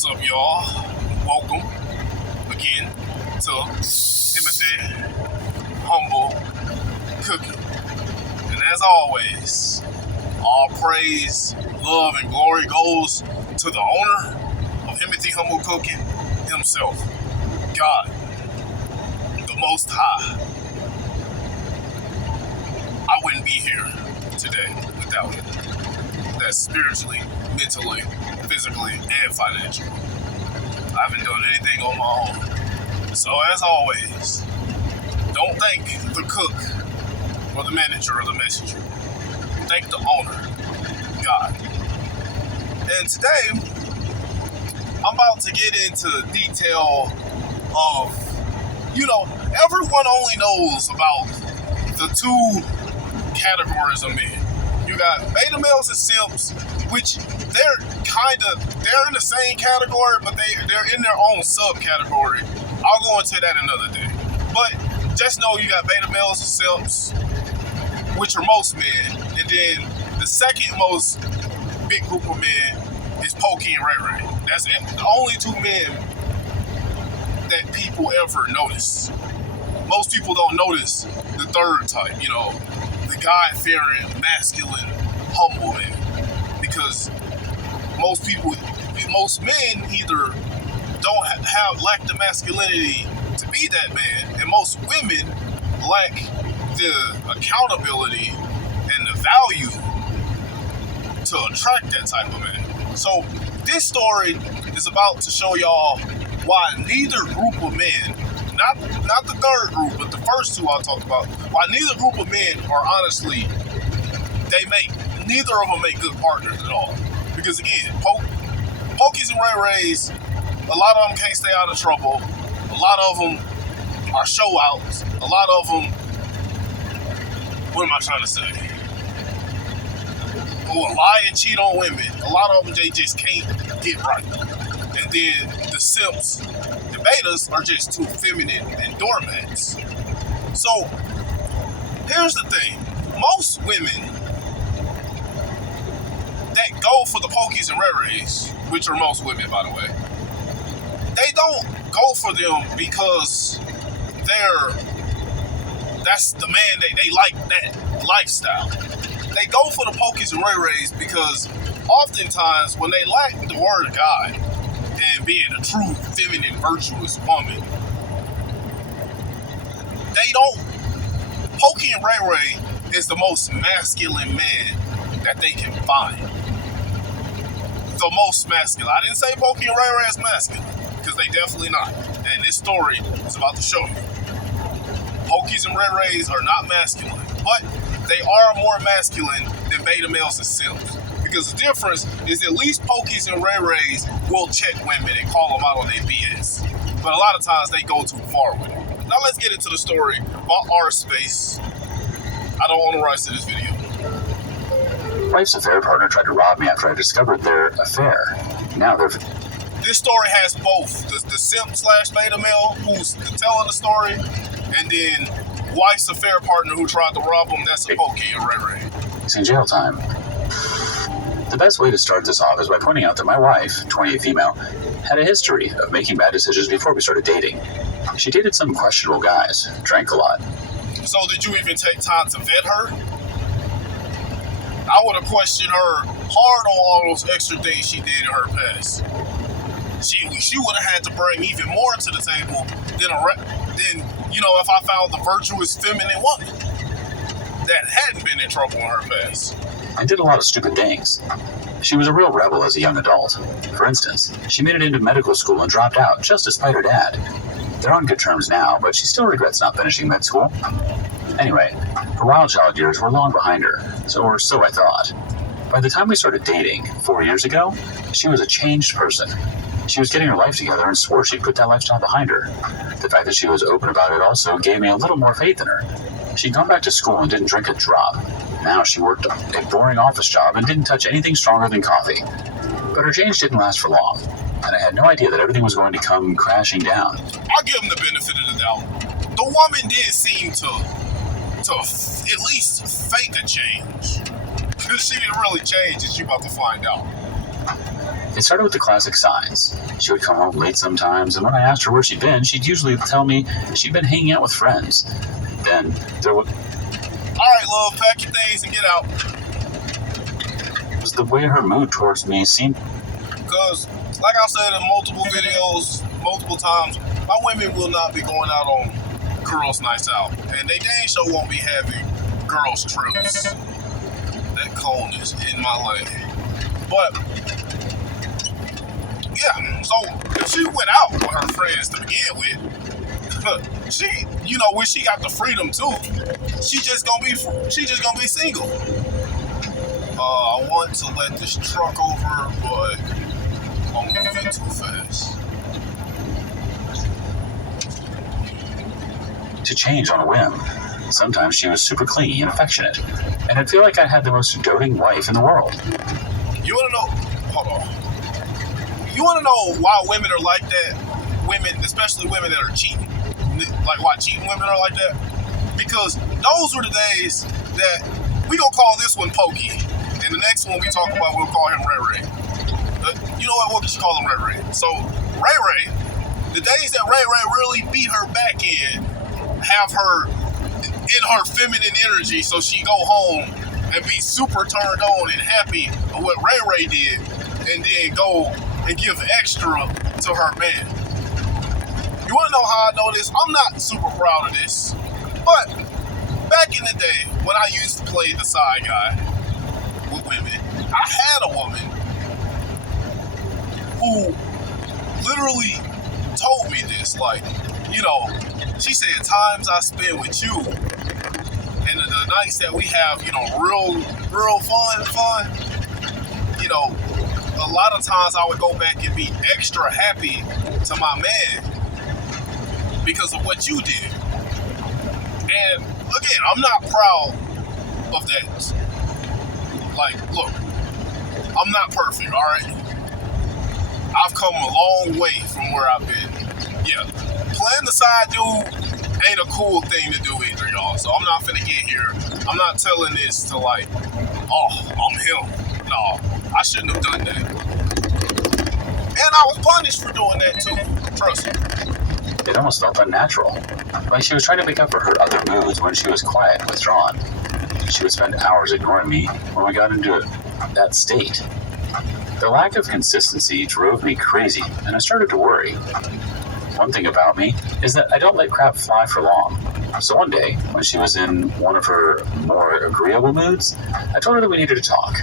What's up, y'all? Welcome again to Timothy Humble Cooking. And as always, all praise, love, and glory goes to the owner of Timothy Humble Cooking himself, God, the Most High. I wouldn't be here today without him. That's spiritually, mentally, physically, and financially. I haven't done anything on my own. So as always, don't thank the cook or the manager or the messenger. Thank the owner, God. And today, I'm about to get into detail of, everyone only knows about the two categories of men. You got beta males and simps, which they're in the same category, but they're in their own subcategory. I'll go into that another day. But just know you got beta males and simps, which are most men, and then the second most big group of men is Pookie and Ray Ray. That's it. The only two men that people ever notice. Most people don't notice the third type, the God-fearing, masculine, humble man. Because most men either don't lack the masculinity to be that man, and most women lack the accountability and the value to attract that type of man. So this story is about to show y'all why neither group of men, not the third group, but the first two I talked about, why neither group of men are honestly, neither of them make good partners at all. Because again, Pookies and Ray Rays, a lot of them can't stay out of trouble. A lot of them are show outs. A lot of them, what am I trying to say? Lie and cheat on women. A lot of them, they just can't get right. And then the simps, the betas, are just too feminine and doormats. So, here's the thing. Most women that go for the Pookies and Ray Rays, which are most women, by the way, they don't go for them because that's the man they like that lifestyle. They go for the Pookies and Ray Rays because oftentimes when they lack the word of God and being a true feminine, virtuous woman, Pookie and Ray Ray is the most masculine man that they can find. The most masculine. I didn't say Pookie and Ray Ray is masculine, because they definitely not. And this story is about to show you. Pookies and Ray Rays are not masculine, but they are more masculine than beta males and simps. Because the difference is at least Pookies and Ray Rays will check women and call them out on their BS. But a lot of times they go too far with it. Now let's get into the story about our space. I don't own the rights to this video. Wife's affair partner tried to rob me after I discovered their affair. Now they're... This story has both the simp / beta male who's telling the story, and then wife's affair partner who tried to rob him. That's a Pookie and Ray Ray. It's in jail time. The best way to start this off is by pointing out that my wife, 28 female, had a history of making bad decisions before we started dating. She dated some questionable guys, drank a lot. So did you even take time to vet her? I would have questioned her hard on all those extra things she did in her past. She would have had to bring even more to the table than if I found the virtuous feminine woman that hadn't been in trouble in her past. I did a lot of stupid things. She was a real rebel as a young adult. For instance, she made it into medical school and dropped out just to spite her dad. They're on good terms now, but she still regrets not finishing med school. Anyway, her wild child years were long behind her, or so I thought. By the time we started dating, 4 years ago, she was a changed person. She was getting her life together and swore she'd put that lifestyle behind her. The fact that she was open about it also gave me a little more faith in her. She'd gone back to school and didn't drink a drop. Now she worked a boring office job and didn't touch anything stronger than coffee. But her change didn't last for long, and I had no idea that everything was going to come crashing down. I'll give him the benefit of the doubt. The woman did seem to at least fake a change. Because she didn't really change, as you're about to find out. It started with the classic signs. She would come home late sometimes, and when I asked her where she'd been, she'd usually tell me she'd been hanging out with friends. Then there was... Alright, love, pack your things and get out. It was the way her mood towards me seemed... Because, like I said in multiple videos, multiple times, my women will not be going out on girls' nights out. And they dang sure won't be having girls' trips. That cone is in my lane. But, yeah, so if she went out with her friends to begin with, she, you know, when she got the freedom too, she just gonna be single. I want to let this truck over, but I'm moving too fast. To change on a whim. Sometimes she was super clingy and affectionate, and I'd feel like I had the most doting wife in the world. You wanna know? Hold on. You wanna know why women are like that? Women, especially women that are cheating. Like why cheating women are like that? Because those were the days that we gonna call this one Pokey, and the next one we talk about we'll call him Ray Ray. You know what? We'll just call him Ray Ray. So Ray Ray, the days that Ray Ray really beat her back in, have her in her feminine energy, so she go home and be super turned on and happy of what Ray Ray did, and then go and give extra to her man. You want to know how I know this? I'm not super proud of this, but back in the day when I used to play the side guy with women, I had a woman who literally told me this, like, you know, she said, times I spend with you and the nights that we have, you know, real fun, you know, a lot of times I would go back and be extra happy to my man because of what you did. And again, I'm not proud of that. Like, look, I'm not perfect, all right? I've come a long way from where I've been. Yeah, playing the side dude ain't a cool thing to do either, y'all. So I'm not finna get here. I'm not telling this to like, oh, I'm him. No, I shouldn't have done that. And I was punished for doing that too. Trust me. It almost felt unnatural. Like she was trying to make up for her other moods when she was quiet and withdrawn. She would spend hours ignoring me when we got into that state. The lack of consistency drove me crazy, and I started to worry. One thing about me is that I don't let crap fly for long. So one day, when she was in one of her more agreeable moods, I told her that we needed to talk.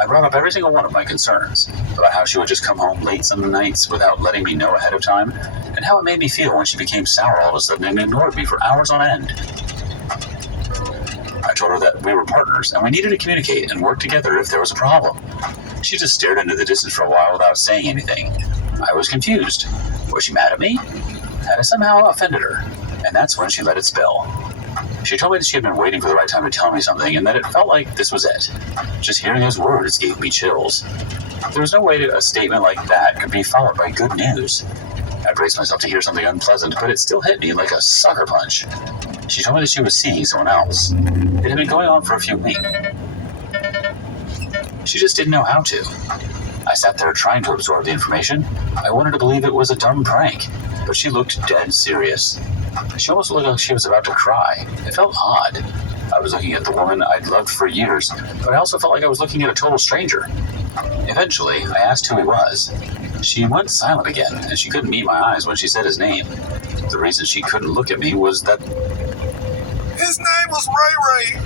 I brought up every single one of my concerns, about how she would just come home late some nights without letting me know ahead of time, and how it made me feel when she became sour all of a sudden and ignored me for hours on end. I told her that we were partners and we needed to communicate and work together if there was a problem. She just stared into the distance for a while without saying anything. I was confused. Was she mad at me? Had I somehow offended her? And that's when she let it spill. She told me that she had been waiting for the right time to tell me something and that it felt like this was it. Just hearing those words gave me chills. There was no way a statement like that could be followed by good news. I braced myself to hear something unpleasant, but it still hit me like a sucker punch. She told me that she was seeing someone else. It had been going on for a few weeks. She just didn't know how to. I sat there trying to absorb the information. I wanted to believe it was a dumb prank, but she looked dead serious. She almost looked like she was about to cry. It felt odd. I was looking at the woman I'd loved for years, but I also felt like I was looking at a total stranger. Eventually, I asked who he was. She went silent again, and she couldn't meet my eyes when she said his name. The reason she couldn't look at me was that... His name was Ray Ray!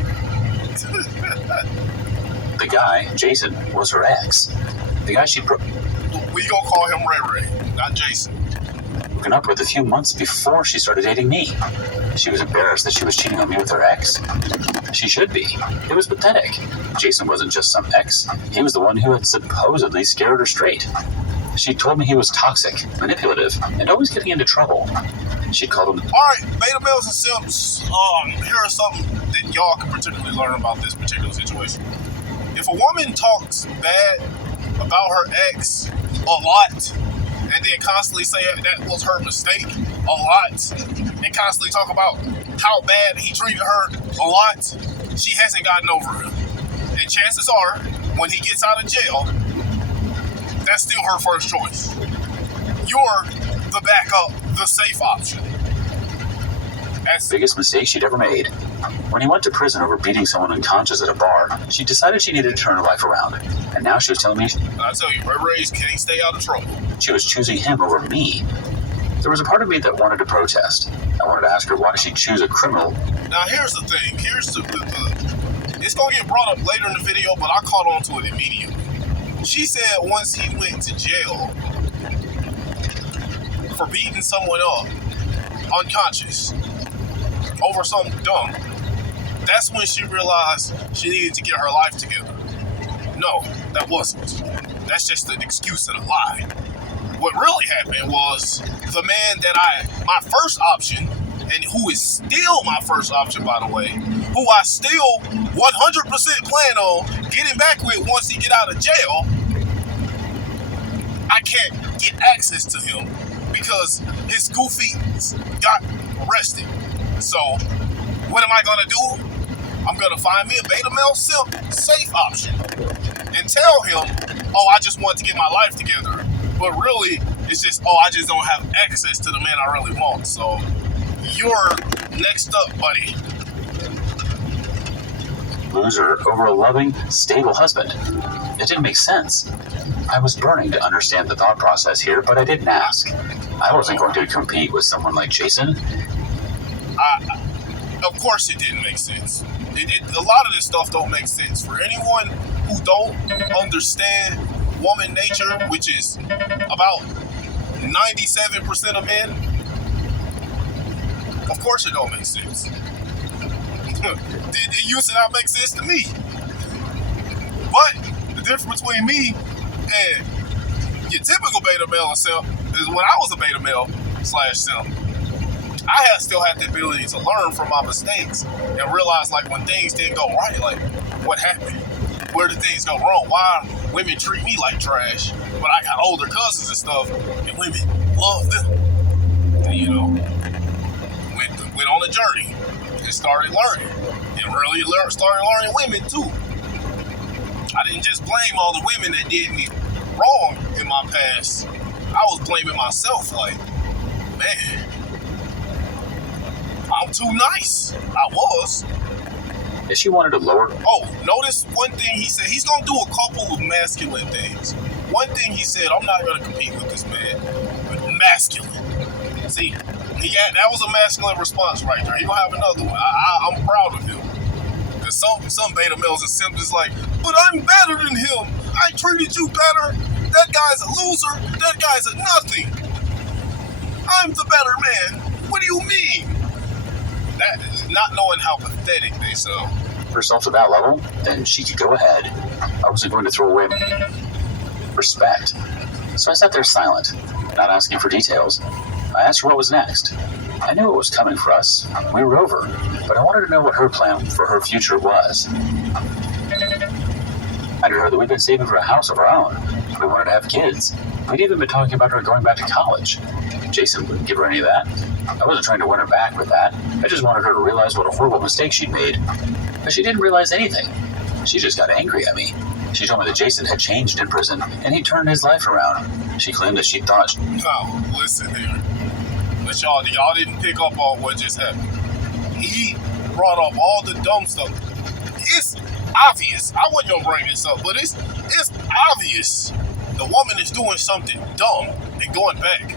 The guy, Jason, was her ex. The guy she'd We gonna call him Ray Ray, not Jason. broken up with a few months before she started dating me. She was embarrassed that she was cheating on me with her ex. She should be. It was pathetic. Jason wasn't just some ex. He was the one who had supposedly scared her straight. She told me he was toxic, manipulative, and always getting into trouble. She called him... Alright, beta males and simps, here is something that y'all can particularly learn about this particular situation. If a woman talks bad about her ex a lot, and then constantly say that was her mistake a lot, and constantly talk about how bad he treated her a lot, she hasn't gotten over him. And chances are, when he gets out of jail, that's still her first choice. You're the backup, the safe option. That's Biggest mistake she'd ever made. When he went to prison over beating someone unconscious at a bar, she decided she needed to turn her life around. And now she was telling me I tell you, Rapace can't stay out of trouble. she was choosing him over me. There was a part of me that wanted to protest. I wanted to ask her why did she choose a criminal. Now here's the thing. Here's the it's gonna get brought up later in the video, but I caught on to it immediately. She said once he went to jail for beating someone up unconscious over something dumb, that's when she realized she needed to get her life together. No, that wasn't. That's just an excuse and a lie. What really happened was the man that my first option, and who is still my first option, by the way, who I still 100% plan on getting back with once he get out of jail, I can't get access to him because his goofy got arrested. So, what am I gonna do? I'm gonna find me a beta male simp safe option and tell him, oh, I just want to get my life together. But really, it's just, oh, I just don't have access to the man I really want. So, you're next up, buddy. Loser over a loving, stable husband. It didn't make sense. I was burning to understand the thought process here, but I didn't ask. I wasn't going to compete with someone like Jason. Of course it didn't make sense. A lot of this stuff don't make sense. For anyone who don't understand woman nature, which is about 97% of men, of course it don't make sense. It used to not make sense to me. But the difference between me and your typical beta male and simp is when I was a beta male / simp, I still had the ability to learn from my mistakes and realize, like, when things didn't go right, like, what happened? Where did things go wrong? Why women treat me like trash? But I got older cousins and stuff, and women love them. And, you know, went on a journey and started learning. And really started learning women, too. I didn't just blame all the women that did me wrong in my past. I was blaming myself, like, man, I'm too nice. I was. If she wanted to lower... Oh, notice one thing he said. He's going to do a couple of masculine things. One thing he said, I'm not going to compete with this man. Masculine. See, that was a masculine response right there. He going to have another one. I'm proud of him. Because some beta males and simps is like, but I'm better than him. I treated you better. That guy's a loser. That guy's a nothing. I'm the better man. What do you mean? That not knowing how pathetic they sound. herself to that level, then she could go ahead. I wasn't going to throw away respect. So I sat there silent, not asking for details. I asked her what was next. I knew it was coming for us. We were over, but I wanted to know what her plan for her future was. I heard that we'd been saving for a house of our own. We wanted to have kids. We'd even been talking about her going back to college. Jason wouldn't give her any of that. I wasn't trying to win her back with that. I just wanted her to realize what a horrible mistake she'd made. But she didn't realize anything. She just got angry at me. She told me that Jason had changed in prison, and he turned his life around. She claimed that she thought... No, listen here. But y'all didn't pick up on what just happened. He brought up all the dumb stuff. It's obvious. I wasn't gonna bring this up, but it's obvious. The woman is doing something dumb and going back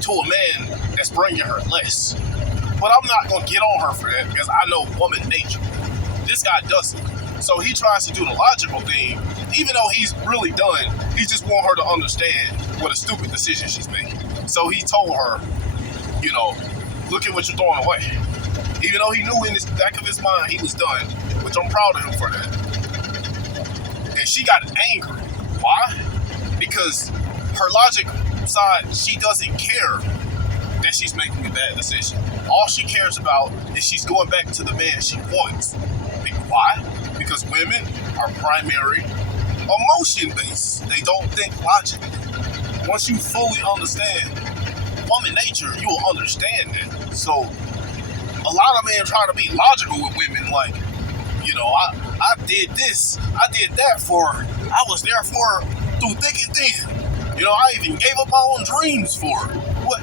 to a man that's bringing her less. But I'm not gonna get on her for that because I know woman nature. This guy doesn't. So he tries to do the logical thing, even though he's really done. He just want her to understand what a stupid decision she's making. So he told her, you know, look at what you're throwing away. Even though he knew in the back of his mind he was done, which I'm proud of him for that. And she got angry. Why? Because her logic side, she doesn't care that she's making a bad decision. All she cares about is she's going back to the man she wants. Why? Because women are primary emotion-based. They don't think logically. Once you fully understand woman nature, you will understand that. So a lot of men try to be logical with women, like, you know, I did this, I did that for her. I was there for her through thick and thin. You know, I even gave up my own dreams for her. What?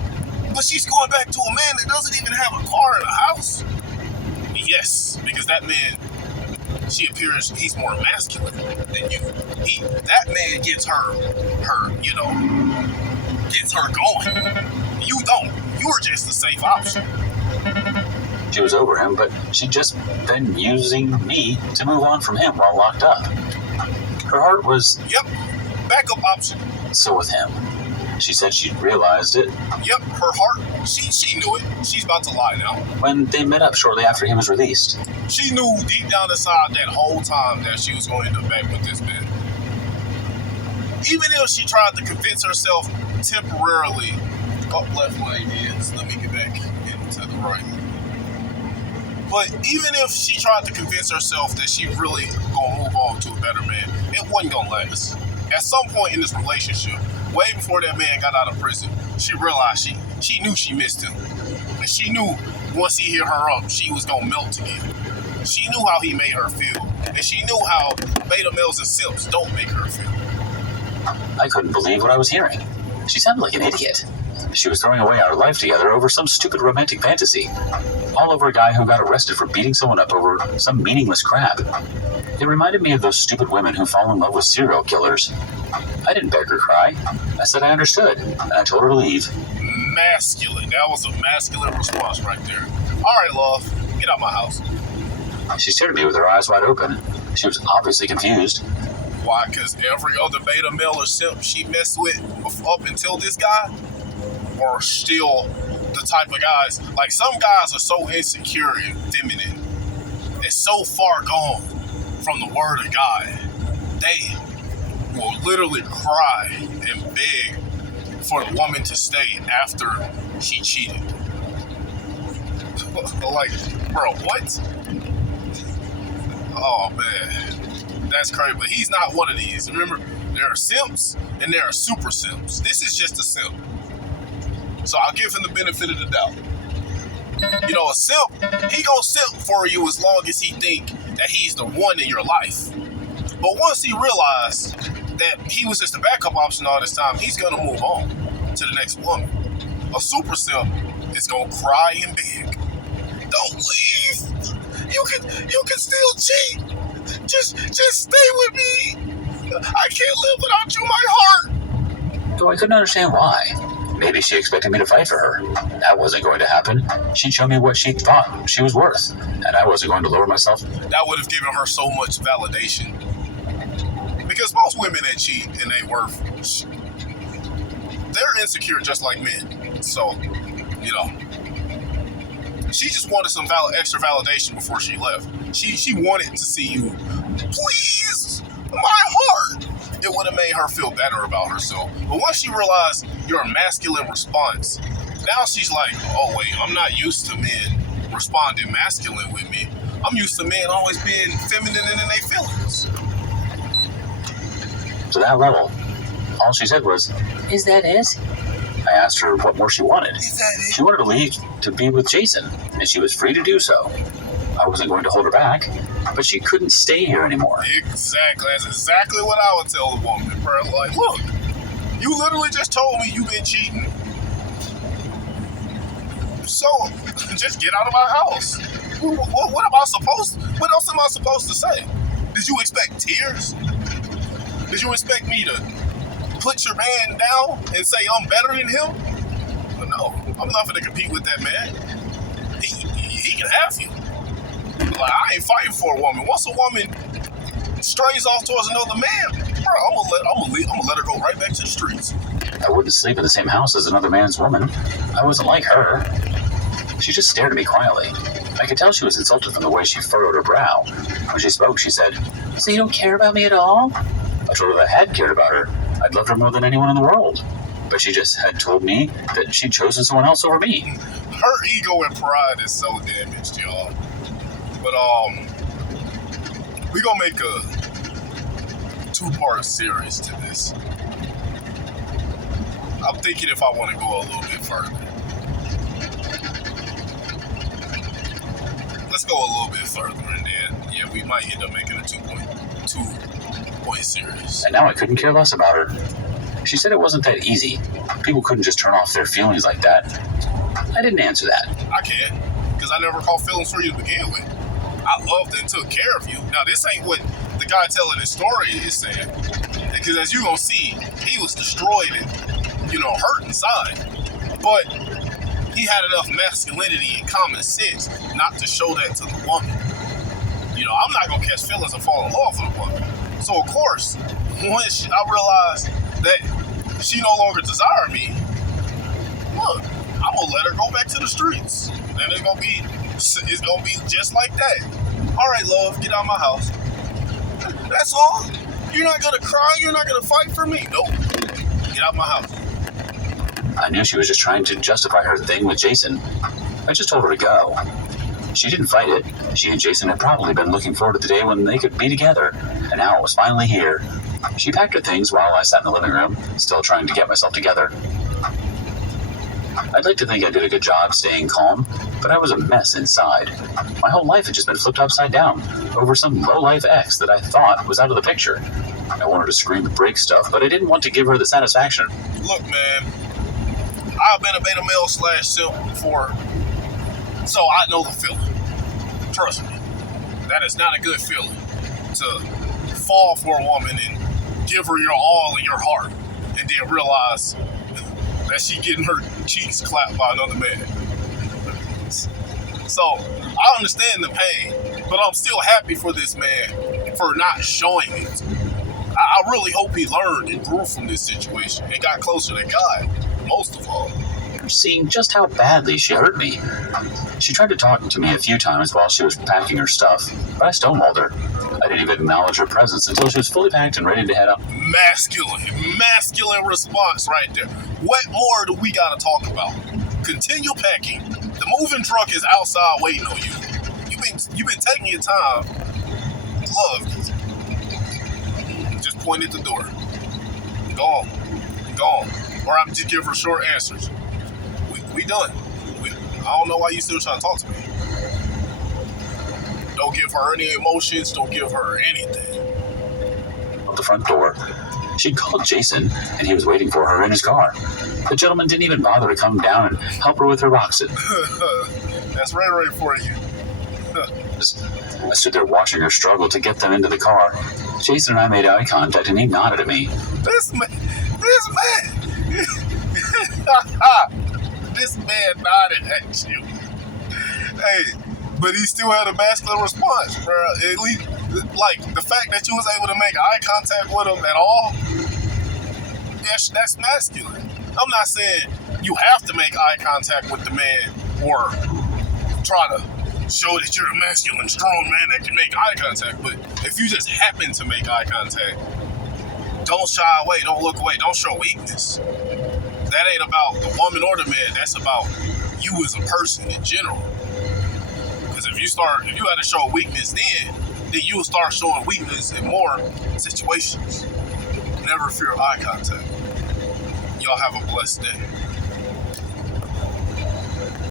But she's going back to a man that doesn't even have a car and a house? Yes, because that man, he's more masculine than you. That man gets her, gets her going. You don't. You're just the safe option. She was over him, but she'd just been using me to move on from him while locked up. Her heart was... Yep, backup option. So with him. She said she'd realized it. Yep, her heart, she knew it. She's about to lie now. When they met up shortly after he was released. She knew deep down inside that whole time that she was going to end up back with this man. Even if she tried to convince herself temporarily, left lane is, let me get back into the right. But even if she tried to convince herself that she really gonna move on to a better man, it wasn't gonna last. At some point in this relationship, way before that man got out of prison, she realized she knew she missed him. And she knew once he hit her up, she was gonna melt again. She knew how he made her feel. And she knew how beta males and simps don't make her feel. I couldn't believe what I was hearing. She sounded like an idiot. She was throwing away our life together over some stupid romantic fantasy. All over a guy who got arrested for beating someone up over some meaningless crap. It reminded me of those stupid women who fall in love with serial killers. I didn't beg her cry. I said I understood, and I told her to leave. Masculine. That was a masculine response right there. All right, love. Get out of my house. She stared at me with her eyes wide open. She was obviously confused. Why? Because every other beta male or simp she messed with up until this guy are still the type of guys. Like, some guys are so insecure and feminine and so far gone from the word of God, they will literally cry and beg for the woman to stay after she cheated. Like, bro, what? Oh, man. That's crazy. But he's not one of these. Remember, there are simps and there are super simps. This is just a simp. So I'll give him the benefit of the doubt. You know, a simp, he gonna simp for you as long as he think that he's the one in your life. But once he realized that he was just a backup option all this time, he's gonna move on to the next woman. A super simp is gonna cry and beg. Don't leave. You can still cheat. Just stay with me. I can't live without you, my heart. Though I couldn't understand why. Maybe she expected me to fight for her. That wasn't going to happen. She'd show me what she thought she was worth, and I wasn't going to lower myself. That would have given her so much validation. Because most women that cheat and they worth, they're insecure just like men. So, you know, she just wanted some extra validation before she left. She wanted to see you. Please, my heart. It would have made her feel better about herself. But once she realized your masculine response, now she's like, oh wait, I'm not used to men responding masculine with me. I'm used to men always being feminine in their feelings. To that level, all she said was, "Is that it?" I asked her what more she wanted. Is that it? She wanted to leave to be with Jason, and she was free to do so. I wasn't going to hold her back, but she couldn't stay here anymore. Exactly. That's exactly what I would tell a woman. Bro. Like, look, you literally just told me you've been cheating. So, just get out of my house. What am I supposed to, what else am I supposed to say? Did you expect tears? Did you expect me to put your man down and say I'm better than him? But no, I'm not going to compete with that man. He can have you. Like, I ain't fighting for a woman. Once a woman strays off towards another man, bro, I'm gonna let her go right back to the streets. I wouldn't sleep in the same house as another man's woman. I wasn't like her. She just stared at me quietly. I could tell she was insulted from the way she furrowed her brow. When she spoke, she said, "So you don't care about me at all?" I told her that I had cared about her. I'd loved her more than anyone in the world. But she just had told me that she'd chosen someone else over me. Her ego and pride is so damaged, y'all. But we gonna make a 2-part series to this. I'm thinking if I want to go a little bit further. Let's go a little bit further, and then yeah, we might end up making a 2-point series. And now I couldn't care less about her. She said it wasn't that easy. People couldn't just turn off their feelings like that. I didn't answer that. I can't, because I never caught feelings for you to begin with. I loved and took care of you. Now, this ain't what the guy telling his story is saying. Because as you gonna see, he was destroyed and, hurt inside. But he had enough masculinity and common sense not to show that to the woman. I'm not gonna catch feelings and fall in love with a woman. So, of course, once I realized that she no longer desired me, look, I'm gonna let her go back to the streets, and it's gonna be just like that. All right, love, get out of my house. That's all. You're not gonna cry. You're not gonna fight for me. Nope. Get out of my house. I knew she was just trying to justify her thing with Jason. I just told her to go. She didn't fight it. She and Jason had probably been looking forward to the day when they could be together, and now it was finally here. She packed her things while I sat in the living room, still trying to get myself together. I'd like to think I did a good job staying calm, but I was a mess inside. My whole life had just been flipped upside down over some low-life ex that I thought was out of the picture. I wanted to scream and break stuff, but I didn't want to give her the satisfaction. Look, man, I've been a beta male / simp before, so I know the feeling. Trust me, that is not a good feeling to fall for a woman and give her your all and your heart, and then realize that she getting her cheeks clapped by another man. So I understand the pain, but I'm still happy for this man for not showing it. I really hope he learned and grew from this situation and got closer to God, most of all. Seeing just how badly she hurt me. She tried to talk to me a few times while she was packing her stuff, but I stonewalled her. I didn't even acknowledge her presence until she was fully packed and ready to head up. Masculine response right there. What more do we gotta talk about? Continue packing. The moving truck is outside waiting on you. You've been taking your time. Love. Just point at the door. Go on. Or I'm just give her short answers. We done. I don't know why you still trying to talk to me. Don't give her any emotions. Don't give her anything. At the front door, she'd called Jason, and he was waiting for her in his car. The gentleman didn't even bother to come down and help her with her boxes. That's Ray for you. I stood there watching her struggle to get them into the car. Jason and I made eye contact, and he nodded at me. This man. This man nodded at you. Hey, but he still had a masculine response, bro. At least, like, the fact that you was able to make eye contact with him at all, that's masculine. I'm not saying you have to make eye contact with the man or try to show that you're a masculine, strong man that can make eye contact, but if you just happen to make eye contact, don't shy away, don't look away, don't show weakness. That ain't about the woman or the man, that's about you as a person in general. Because if you had to show weakness then you'll start showing weakness in more situations. Never fear eye contact. Y'all have a blessed day.